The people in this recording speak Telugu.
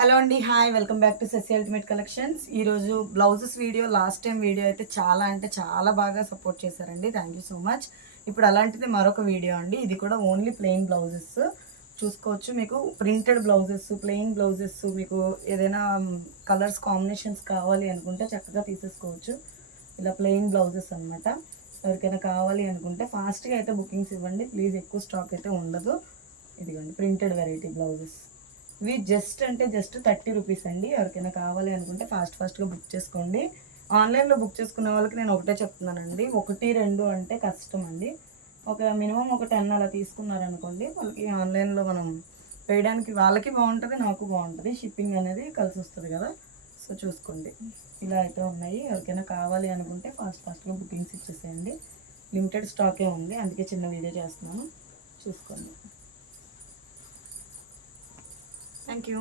హలో అండి, hi, welcome back to Shashi ultimate collections. ఈరోజు blouses video, last time video అయితే చాలా అంటే చాలా బాగా సపోర్ట్ చేశారండి. Thank you so much. ఇప్పుడు అలాంటిది మరొక వీడియో అండి. ఇది కూడా ఓన్లీ ప్లెయిన్ బ్లౌజెస్ చూసుకోవచ్చు. మీకు ప్రింటెడ్ బ్లౌజెస్, ప్లెయిన్ బ్లౌజెస్, మీకు ఏదైనా కలర్స్ కాంబినేషన్స్ కావాలి అనుకుంటే చక్కగా తీసేసుకోవచ్చు. ఇలా ప్లెయిన్ బ్లౌజెస్ అనమాట. ఎవరికైనా కావాలి అనుకుంటే ఫాస్ట్గా అయితే బుకింగ్స్ ఇవ్వండి ప్లీజ్. ఎక్కువ స్టాక్ అయితే ఉండదు. ఇదిగోండి ప్రింటెడ్ వెరైటీ బ్లౌజెస్. ఇవి జస్ట్ 30 రూపీస్ అండి. ఎవరికైనా కావాలి అనుకుంటే ఫాస్ట్గా బుక్ చేసుకోండి. ఆన్లైన్లో బుక్ చేసుకునే వాళ్ళకి నేను ఒకటే చెప్తున్నానండి, 1, 2 అంటే కష్టం అండి. మినిమం ఒక 10 అలా తీసుకున్నారనుకోండి, వాళ్ళకి ఆన్లైన్లో మనం వేయడానికి వాళ్ళకి బాగుంటుంది, నాకు బాగుంటుంది. షిప్పింగ్ అనేది కలిసి వస్తుంది కదా. సో చూసుకోండి. ఇలా అయితే ఉన్నాయి. ఎవరికైనా కావాలి అనుకుంటే ఫాస్ట్గా బుకింగ్స్ ఇచ్చేసేయండి. లిమిటెడ్ స్టాకే ఉంది, అందుకే చిన్న వీడియో చేస్తున్నాను, చూసుకోండి. Thank you.